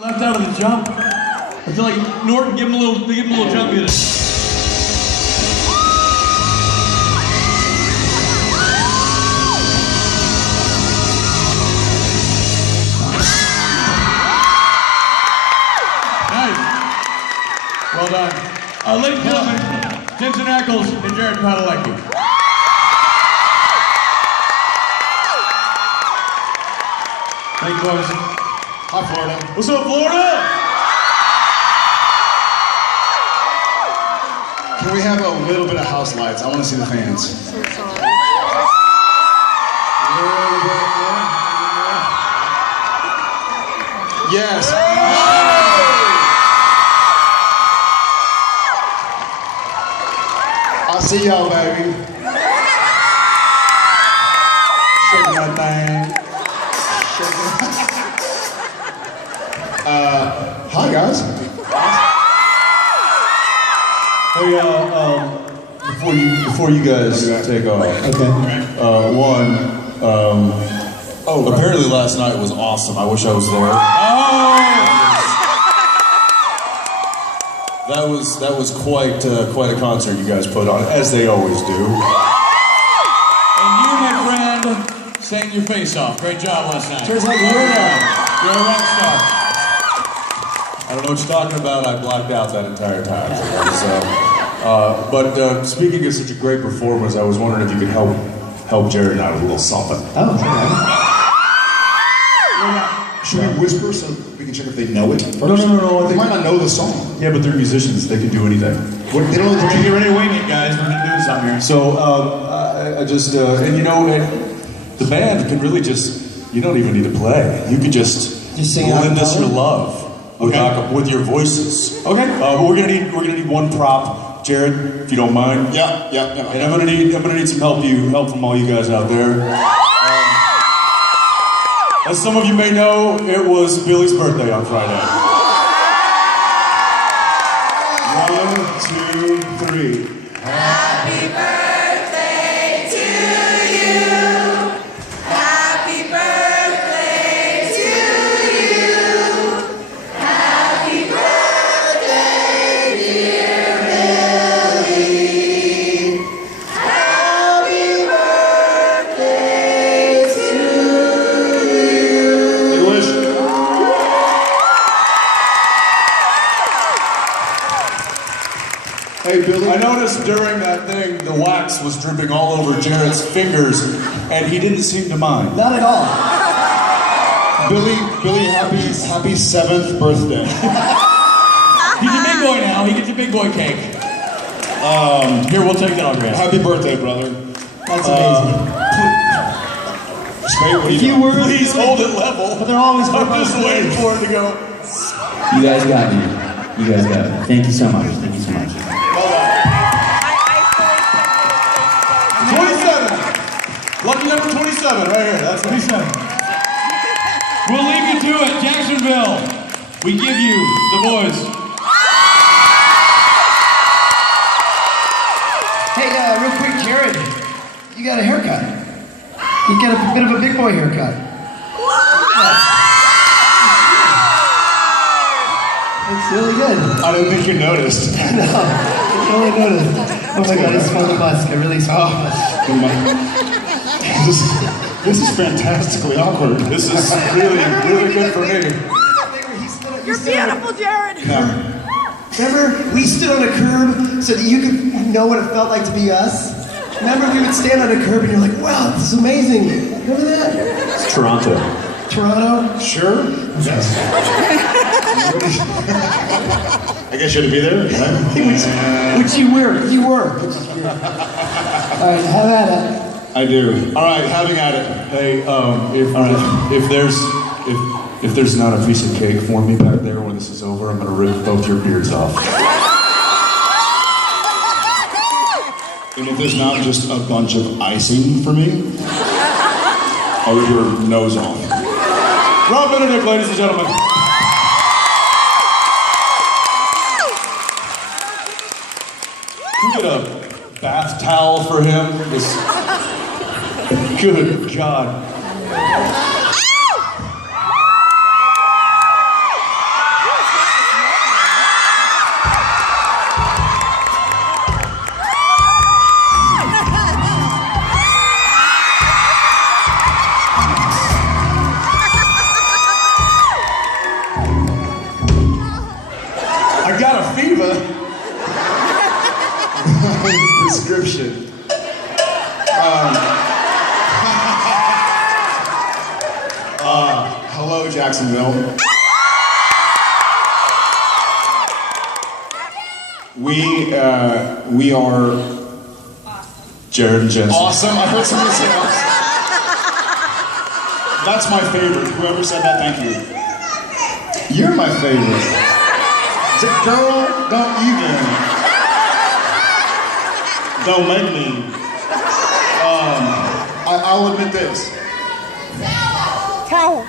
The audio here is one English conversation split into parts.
Left out of the jump. I feel like Norton, give him a little jump music. Nice. Well done. Ladies and gentlemen, Jensen Ackles and Jared Padalecki. Thank you, boys. Hi, Florida. What's up, Florida? Can we have a little bit of house lights? I want to see the fans. Yes. I see y'all, baby. Shaking that thing. Hi guys. Hey, before you guys take off. Okay. Apparently last night was awesome. I wish I was there. That was quite a concert you guys put on, as they always do. And you, my friend, sang your face off. Great job last night. Turns out you're a rock star. I don't know what you're talking about. I blacked out that entire time. But speaking of such a great performance, I was wondering if you could help Jared and I with a little something. Oh, okay. Should we whisper so we can check if they know it first? No. They might not know the song. Yeah, but they're musicians. They can do anything. They don't know Get ready to wing it, guys. We're gonna do something here. So I just and you know, the band can really just, you don't even need to play. You could just sing lend us your love with your voices. Okay. We're gonna need one prop, Jared, if you don't mind. Yeah. And I'm gonna need some help from all you guys out there. As some of you may know, it was Billy's birthday on Friday. 1, 2, 3. Happy birthday to you. Happy birthday to you. Happy birthday, dear Billy. Happy birthday to you. English. Hey, Billy. I noticed during that thing, the wax was dripping all over Jared's fingers, and he didn't seem to mind. Not at all. Billy, happy 7th birthday. He's a big boy now. He gets a big boy cake. Here, we'll take that autograph. Happy birthday, brother. That's amazing. Wait, what are you doing? Please hold it level. But they're always I'm just waiting for it to go. You guys got me. You guys got me. Thank you so much. Thank you so much. 27. Lucky number 27, right here. That's 27. We'll leave you to it. Jacksonville, we give you the voice. Hey, real quick, Jared, you got a haircut. You got a bit of a big boy haircut. It's really good. I don't think you noticed. No, I totally noticed. Oh my god, I smell the musk. I really smell the musk. This is fantastically awkward. This is really good for me. You're beautiful, Jared. Remember, we stood on a curb so that you could know what it felt like to be us? Remember, we would stand on a curb and you're like, wow, this is amazing. Remember that? It's Toronto. Toronto? Sure? Yes. I guess you had to be there, right? Which you were. You were. Alright, have at it. I do. All right, having at it. Hey, if there's not a piece of cake for me back there when this is over, I'm gonna rip both your beards off. And if there's not just a bunch of icing for me, I'll rip your nose off. Rob Benedict, ladies and gentlemen. Can we get a bath towel for him? Good God. prescription. Hello, Jacksonville. We are Jared and Jensen. awesome. I heard somebody say awesome. That's my favorite. Whoever said that, thank you. You're my favorite. Girl, don't even. Don't make me. I'll admit this. Towel.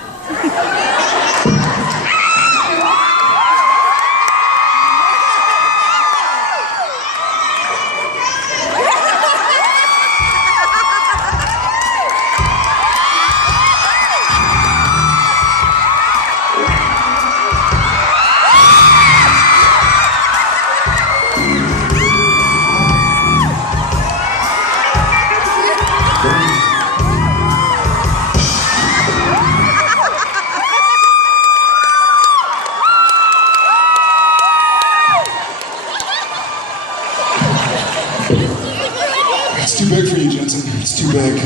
It's too big for you, Jensen. It's too big.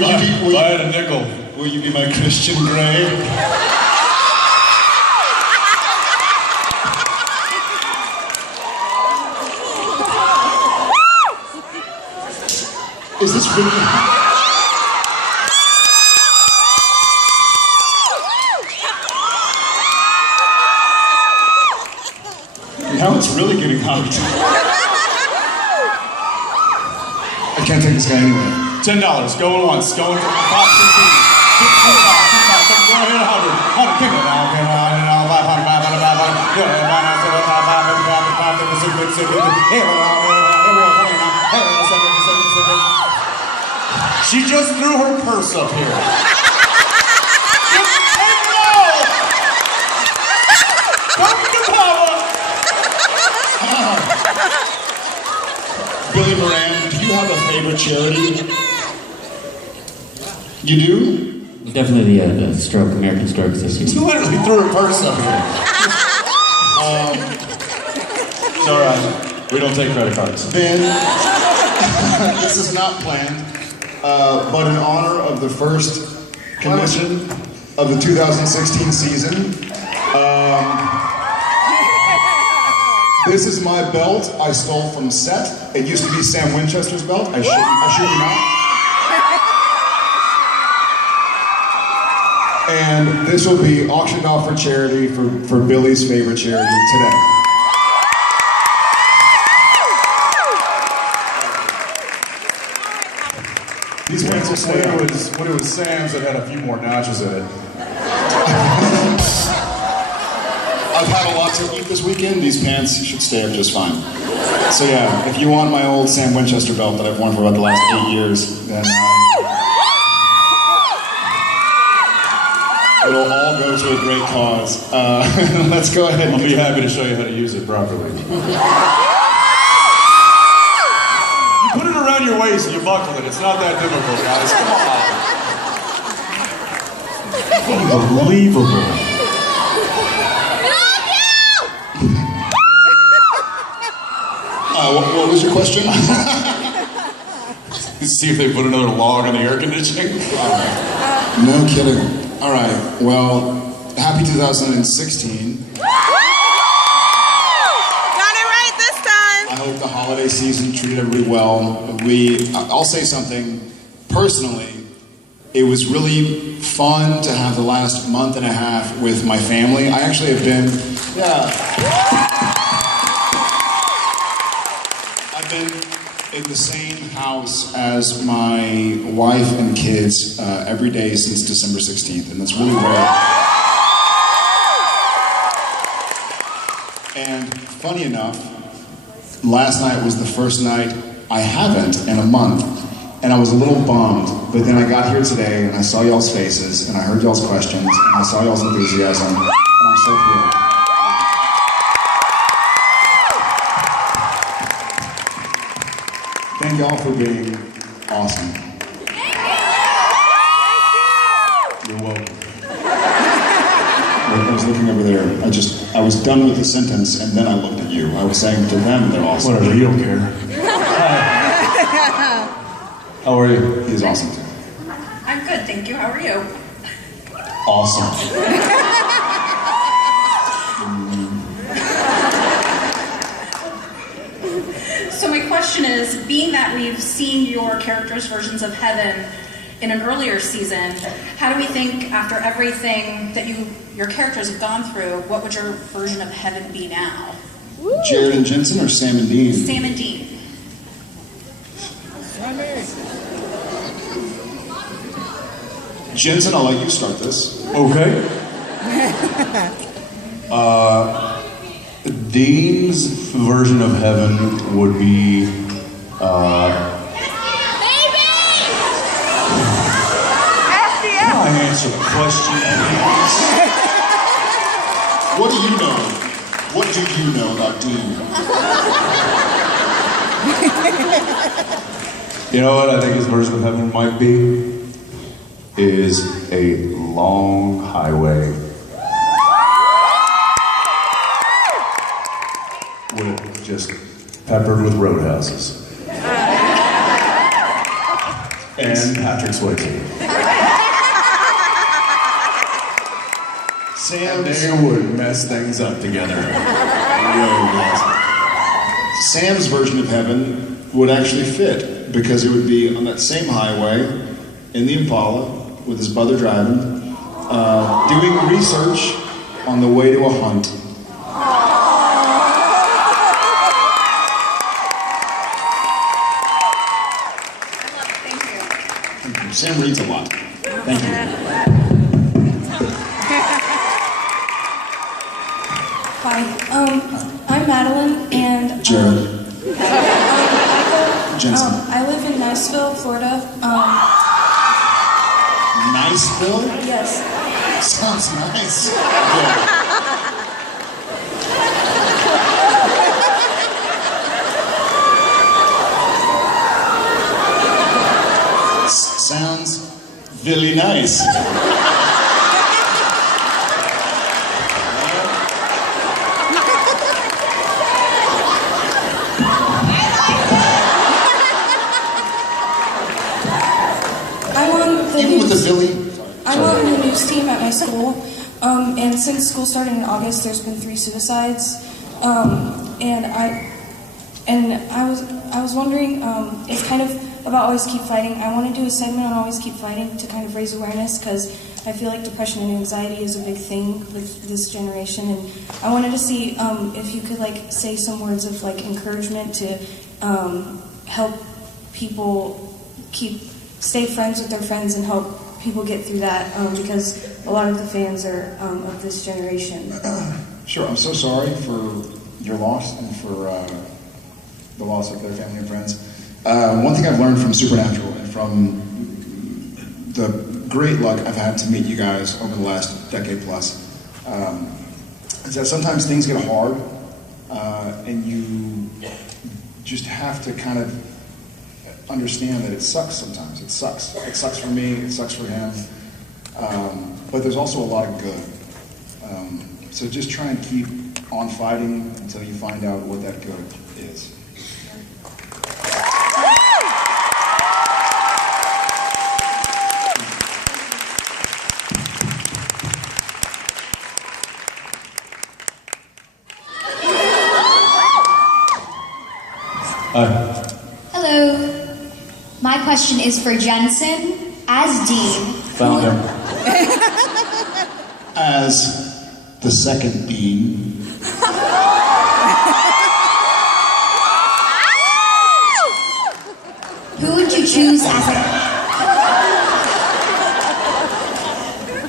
If I had a nickel. Will you be my Christian Grey? Is this really? Now it's really getting hot. I can't take this guy anywhere. $10. Going once. Going to top 15. Go ahead, 100. Kick it now. Get on and all 500. She just threw her purse up here. Just take it all. Come to power. Billy Moran, do you have a favorite charity? You do? Definitely the stroke, American Stroke She Association. literally threw her purse up here. It's all right. We don't take credit cards. Ben, this is not planned, but in honor of the first commission of the 2016 season, this is my belt I stole from set. It used to be Sam Winchester's belt. I shit you not. And this will be auctioned off for charity for Billy's favorite charity today. These pants will stay on. When it was Sam's, it had a few more notches in it. I've had a lot to eat this weekend. These pants should stay up just fine. So yeah, if you want my old Sam Winchester belt that I've worn for about the last 8 years, then it'll all go to a great cause. Let's go ahead. I'll be happy to show you how to use it properly. You put it around your waist and you buckle it. It's not that difficult, guys. Come on. Unbelievable. What was your question? See if they put another log on the air conditioning. No kidding. All right. Well, happy 2016. Got it right this time. I hope the holiday season treated everybody well. I'll say something personally. It was really fun to have the last month and a half with my family. I actually have been, I've been in the same house as my wife and kids every day since December 16th, and that's really rare. And funny enough, last night was the first night I haven't in a month, and I was a little bummed, but then I got here today and I saw y'all's faces and I heard y'all's questions and I saw y'all's enthusiasm, and I'm so thrilled. Thank y'all for being awesome. I was looking over there. I was done with the sentence, and then I looked at you. I was saying to them, they're awesome. Whatever, you don't care. How are you? He's awesome too. I'm good, thank you. How are you? Awesome. So my question is, being that we've seen your characters' versions of heaven in an earlier season, how do we think after everything that your characters have gone through, what would your version of heaven be now? Jared and Jensen or Sam and Dean? Sam and Dean. Jensen, I'll let you start this. Okay. Dean's version of heaven would be, Can I answer the question, please? What do you know? What do you know about Dean? You know what I think his version of heaven might be? Is a long highway with just peppered with roadhouses. And Patrick Swayze. They would mess things up together. Sam's version of heaven would actually fit because it would be on that same highway in the Impala with his brother driving, doing research on the way to a hunt. Thank you. Thank you. Sam reads a lot. Thank you. Hi, I'm Madeline, and Jared. Jensen. I live in Niceville, Florida. Niceville? Yes. Sounds nice. Sounds really nice. Even with the Philly? I'm on the news team at my school, and since school started in August, there's been 3 suicides, and I was wondering, it's kind of about Always Keep Fighting. I want to do a segment on Always Keep Fighting to kind of raise awareness, because I feel like depression and anxiety is a big thing with this generation, and I wanted to see if you could like say some words of like encouragement to help people stay friends with their friends and help people get through that, because a lot of the fans are of this generation. Sure, I'm so sorry for your loss and for the loss of their family and friends. One thing I've learned from Supernatural and from the great luck I've had to meet you guys over the last decade plus is that sometimes things get hard and you just have to kind of understand that it sucks sometimes. It sucks. It sucks for me, it sucks for him. But there's also a lot of good. So just try and keep on fighting until you find out what that good is. Hello. My question is for Jensen as Dean. Found him. As the second Dean. Who would you choose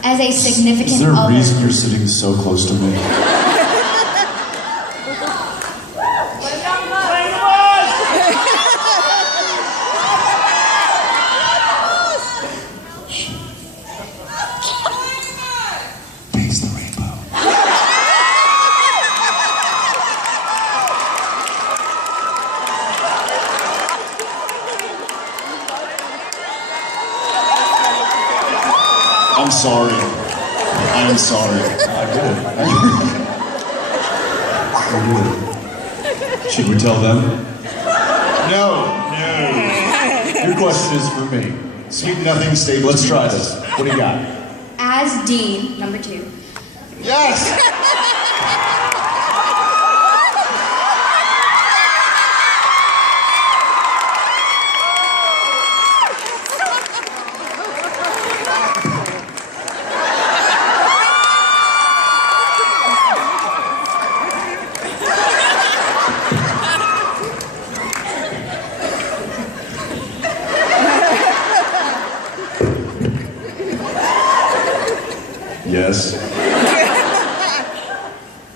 as a significant Is there a other? reason you're sitting so close to me? Peace the rainbow. I'm sorry. I'm sorry. I did. Should we tell them? No. Your question is for me. Sweet nothing, stable. Let's try this. What do you got? As Dean, number 2. Yes! Yes.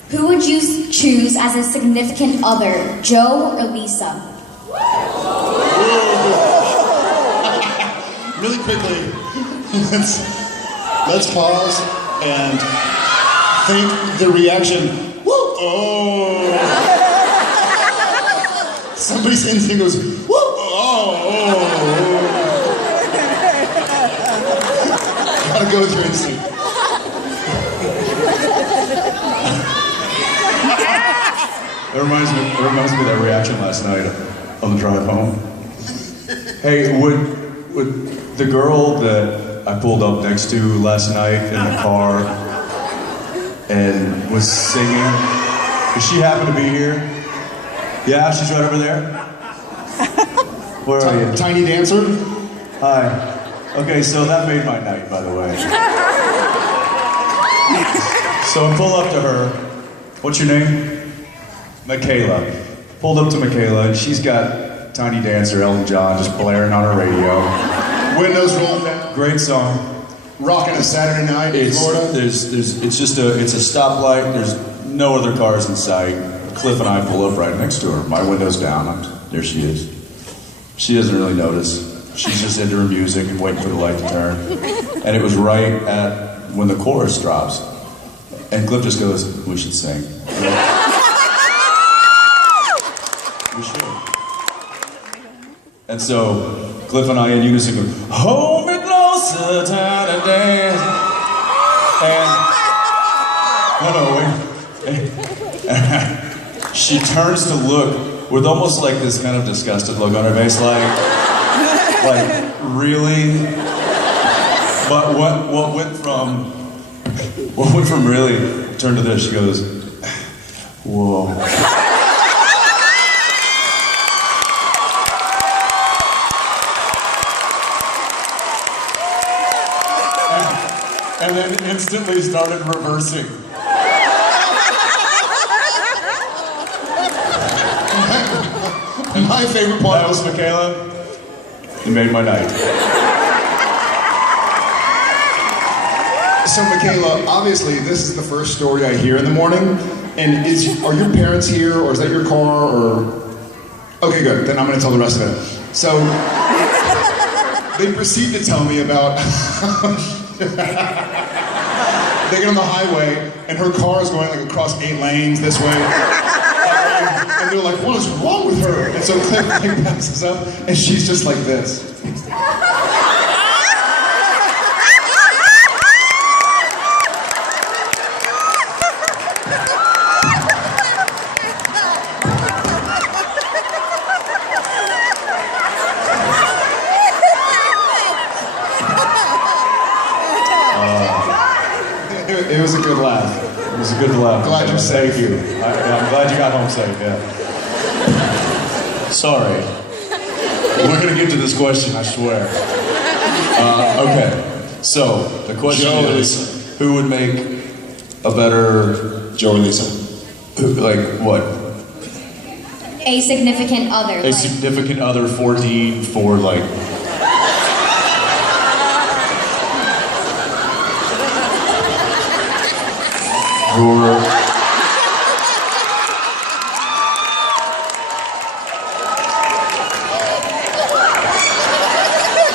Who would you choose as a significant other, Joe or Lisa? Really quickly, let's pause and think the reaction. Woo! Oh! Somebody's instinct goes, woo! Oh! Gotta go with your instinct. It reminds me of that reaction last night on the drive home. Hey, would the girl that I pulled up next to last night in the car and was singing, does she happen to be here? Yeah, she's right over there? Where are you? Tiny dancer? Hi. Okay, so that made my night, by the way. So I pull up to her. What's your name? Michaela. Pulled up to Michaela, and she's got Tiny Dancer, Elton John, just blaring on her radio. Windows rolled down. Great song. Rocking a Saturday night in Florida. It's a stoplight. There's no other cars in sight. Cliff and I pull up right next to her. My window's down. There she is. She doesn't really notice. She's just into her music and waiting for the light to turn. And it was right at when the chorus drops. And Cliff just goes, "We should sing." We should. And so Cliff and I in unison go, "Hold me closer, time to dance." And she turns to look with almost like this kind of disgusted look on her face, like really. But what went from really turned to this? She goes, "Whoa." And then instantly started reversing. And my favorite part That was Michaela. You made my night. So Michaela, obviously this is the first story I hear in the morning. And are your parents here, or is that your car, or? Okay, good. Then I'm going to tell the rest of it. So they proceed to tell me about. They get on the highway, and her car is going like across 8 lanes this way. And they're like, "What is wrong with her?" And so Cliff passes up, and she's just like this. It was a good laugh. It was a good laugh. Glad you're safe. Thank you. I'm glad you got home safe, yeah. Sorry. We're going to get to this question, I swear. Okay. So, the question is, who would make a better... Joe or Lisa? Like, what? A significant other. A significant other, 14, for like...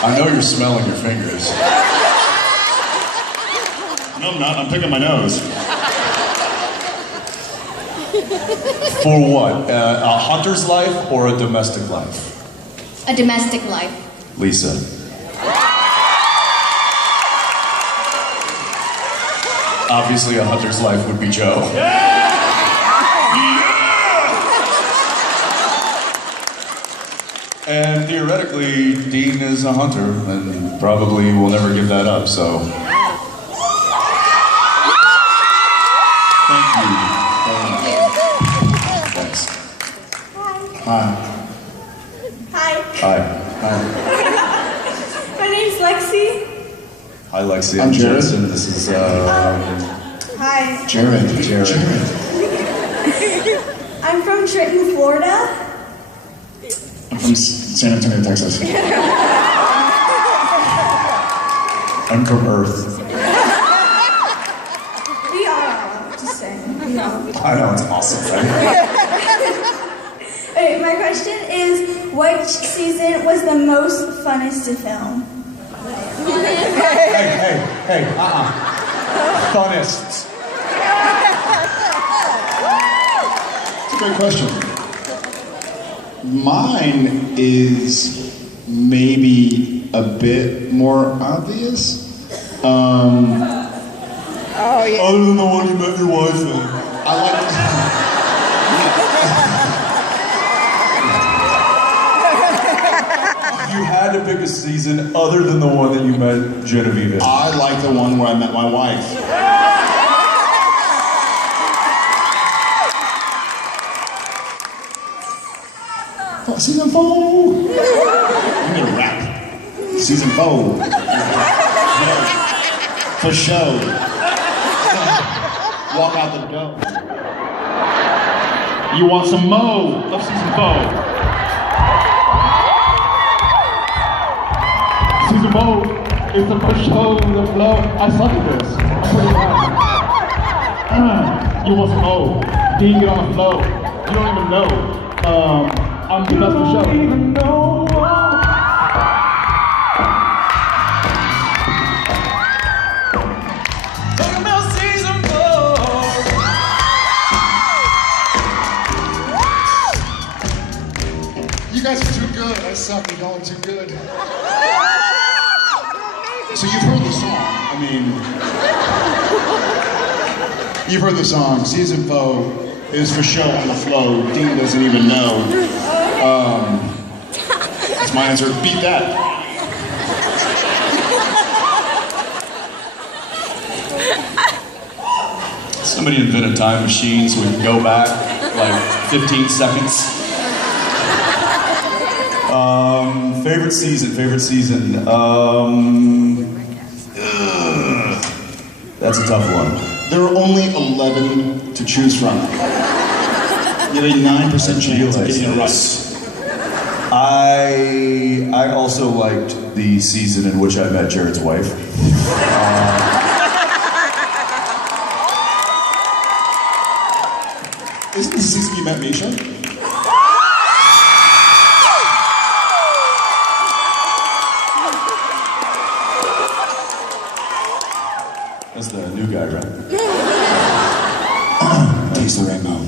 I know you're smelling your fingers. No, I'm not. I'm picking my nose. For what? A hunter's life or a domestic life? A domestic life. Lisa. Obviously, a hunter's life would be Joe. And theoretically, Dean is a hunter, and probably will never give that up, so. Thank you. Thanks. Hi. Hi. Hi. Hi. My name's Lexi. Hi, Lexi. I'm Jared. Jensen. This is, Hi. Jared. Jared. I'm from Trenton, Florida. I'm from San Antonio, Texas. I'm from Earth. We are. Just saying. We are. I know, it's awesome, right? Okay, my question is, which season was the most funnest to film? Hey, Funnest. It's a great question. Mine is maybe a bit more obvious. Oh, yeah. Other than the one you met your wife in. I like. You had to pick a season other than the one that you met Genevieve in. I like the one where I met my wife. Season 4. You need a rap. Season 4. For show. Walk out the door. You want some more of season 4? Season 4 is the first show the flow. I suck at this. I'm pretty bad. You want some more? Dean, get on the flow. You don't even know. I'm the best in the show. You don't even know. Talking about season 4. You guys are too good. I suck at going too good. So you've heard the song. I mean, you've heard the song. Season 4 is for show on the flow. Dean doesn't even know. That's my answer. Beat that. Somebody invent a time machine so we can go back like 15 seconds. Favorite season. That's a tough one. There are only 11 to choose from. You have a 9% chance of getting it right. I also liked the season in which I met Jared's wife. Isn't the season you met Misha? That's the new guy, right? Taste the rainbow.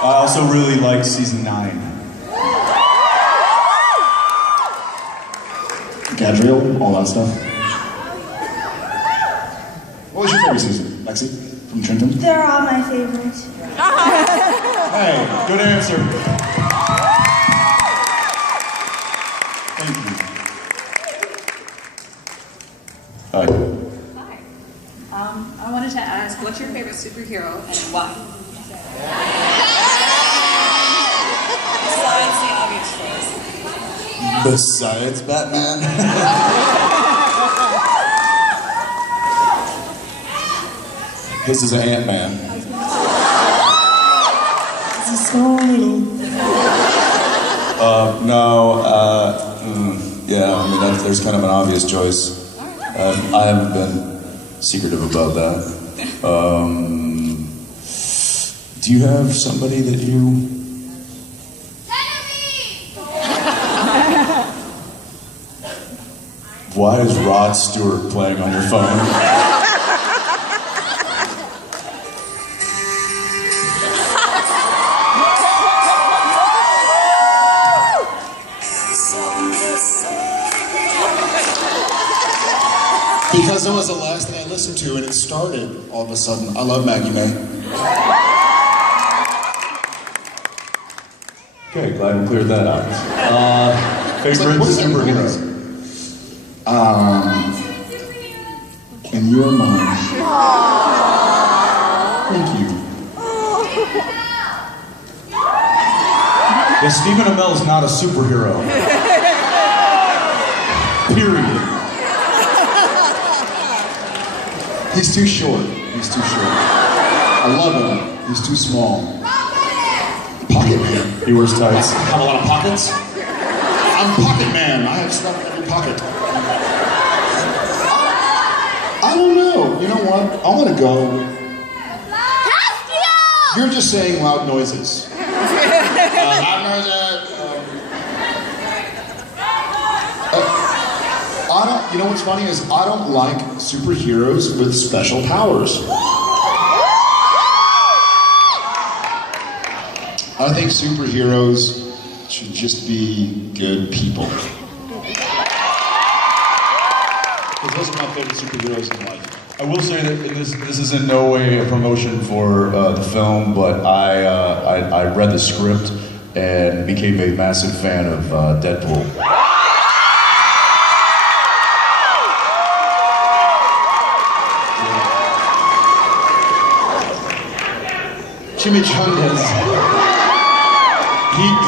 I also really liked season 9. Gadriel, all that stuff. What was your favorite season, Lexi? From Trenton? They're all my favorites. Hey, good answer. Thank you. Hi. I wanted to ask, what's your favorite superhero and why? Besides the obvious choice. Besides Batman. This is Ant-Man. This is so little. Yeah, I mean, there's kind of an obvious choice. I haven't been secretive about that. Do you have somebody that you... Why is Rod Stewart playing on your phone? Because it was the last thing I listened to, and it started all of a sudden. I love Maggie May. Okay, glad we cleared that out. Favorite superhero? And you're mine. Thank you. Yeah, Stephen Amell's not a superhero. Period. He's too short. He's too short. I love him. He's too small. Pocket Man. He wears tights. Have a lot of pockets? I'm Pocket Man. I have stuff in every pocket. I don't know. You know what? I want to go. You're just saying loud noises. Loud noises. You know what's funny is I don't like superheroes with special powers. I think superheroes should just be good people. Because those are my favorite superheroes in life. I will say that this is in no way a promotion for the film, but I read the script and became a massive fan of Deadpool. Chimichangas.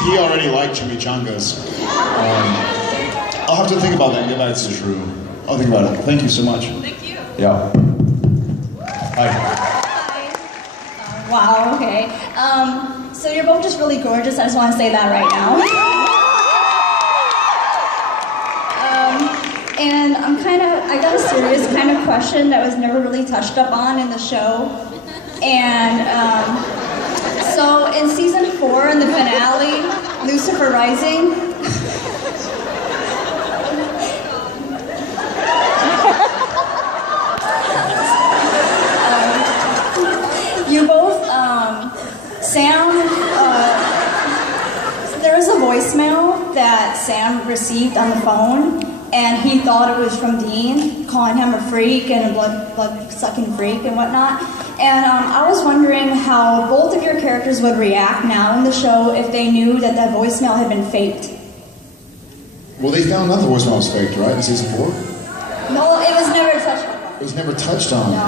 He already liked chimichangas. I'll have to think about that and get back to you. True. I'll think about it. Thank you so much. Thank you. Yeah. Hi. Wow, okay. So you're both just really gorgeous. I just want to say that right now. And I got a serious kind of question that was never really touched up on in the show. And so in season 4, in the finale, Lucifer Rising, you both, Sam, there was a voicemail that Sam received on the phone, and he thought it was from Dean, calling him a freak and a blood-sucking freak and whatnot. And I was wondering how both of your characters would react now in the show if they knew that that voicemail had been faked. Well, they found out the voicemail was faked, right, in season 4? No, it was never touched on. It was never touched on. No.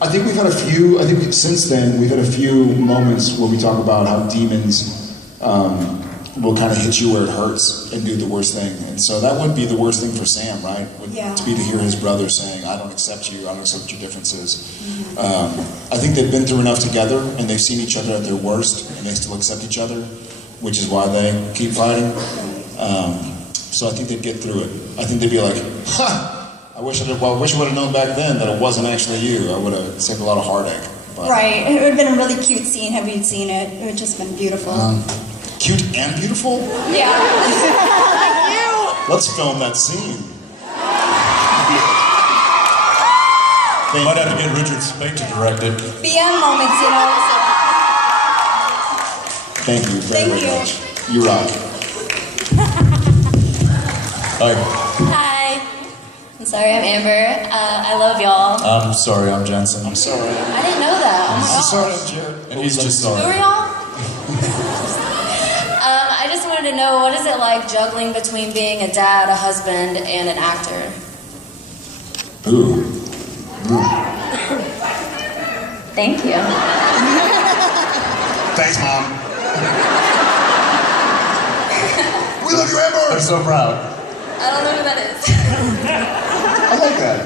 I think since then, we've had a few moments where we talk about how demons will kind of hit you where it hurts and do the worst thing. And so that would be the worst thing for Sam, right? To be to hear his brother saying, I don't accept you, I don't accept your differences. I think they've been through enough together and they've seen each other at their worst and they still accept each other, which is why they keep fighting. So I think they'd get through it. I think they'd be like, ha! I wish I would have known back then that it wasn't actually you. I would have saved a lot of heartache. But, Right, it would have been a really cute scene had we seen it. It would have just been beautiful. Cute and beautiful? Yeah. Like you! Let's film that scene. Might have to get Richard Speight to direct it. BM moments, you know. Thank you very much. You rock. Hi. Hi. I'm sorry, I'm Amber. I love y'all. I'm sorry, I'm Jensen. I'm sorry. I didn't know that. Oh my I'm gosh. sorry, I'm Jared. And he's just Who are sorry. y'all? I just wanted to know, what is it like juggling between being a dad, a husband, and an actor? Ooh. Thank you. Thanks, Mom. We love you, Amber! I'm so proud. I don't know who that is. I like that.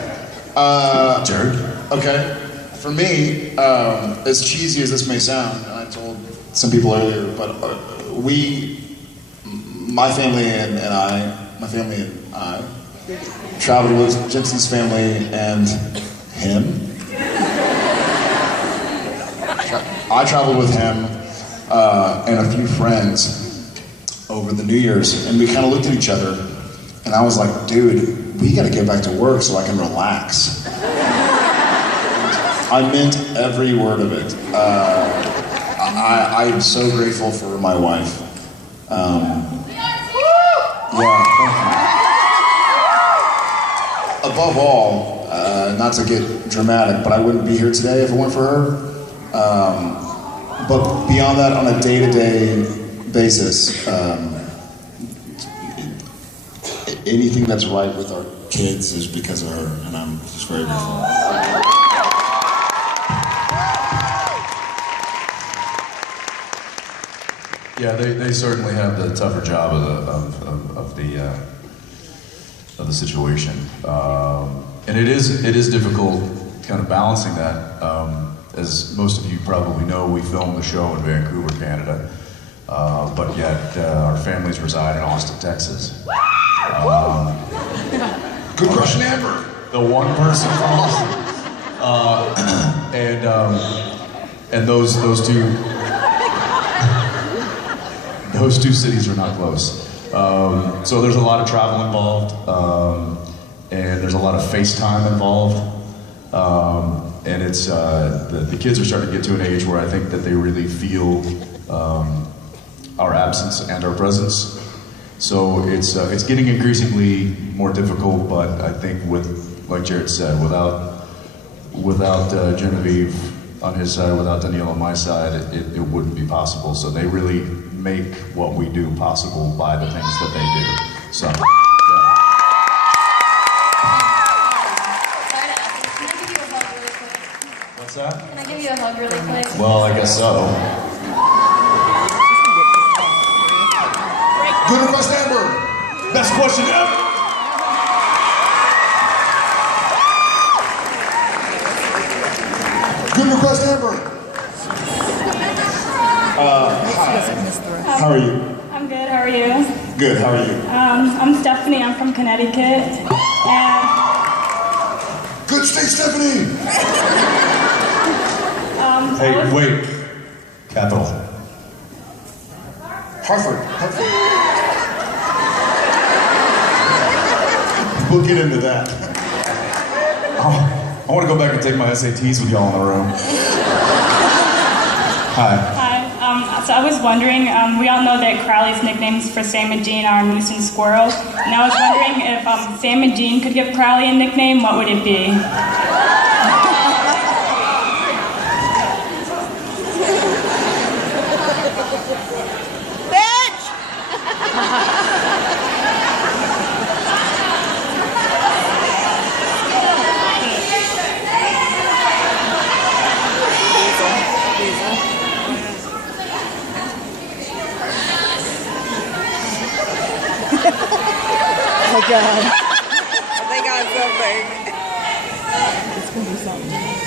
Jerk. Okay. For me, as cheesy as this may sound, and I told some people earlier, but my family and I traveled with Jensen's family and him. I traveled with him and a few friends over the New Year's, and we kind of looked at each other, and I was like, dude, we gotta get back to work so I can relax. I meant every word of it. I am so grateful for my wife. Yeah, thank you. above all, not to get dramatic, but I wouldn't be here today if it weren't for her. But beyond that, on a day-to-day basis, anything that's right with our kids is because of her, and I'm just very grateful. Yeah, they certainly have the tougher job of the situation, and it is difficult, kind of balancing that. As most of you probably know, we filmed the show in Vancouver, Canada, but yet our families reside in Austin, Texas. Good question, Amber. The one person from Austin, and those two cities are not close. So there's a lot of travel involved, and there's a lot of FaceTime involved, and it's the kids are starting to get to an age where I think that they really feel our absence and our presence. So it's getting increasingly more difficult, but I think like Jared said, without Genevieve on his side, without Danielle on my side, it wouldn't be possible. So they really make what we do possible by the things that they do. So, yeah. Can I give you a hug really quick? What's that? Can I give you a hug really quick? Well, I guess so. Good request, Amber. Best question ever. Good request, Amber. Hi. How are you? I'm good, how are you? Good, how are you? I'm Stephanie, I'm from Connecticut. And Good state, Stephanie! Hey, wait. Capital. Hartford. We'll get into that. I want to go back and take my SATs with y'all in the room. Hi. Hi, so I was wondering, we all know that Crowley's nicknames for Sam and Dean are Moose and Squirrel. And I was wondering if Sam and Dean could give Crowley a nickname, what would it be? Oh God. I think I got something. It's gonna be something.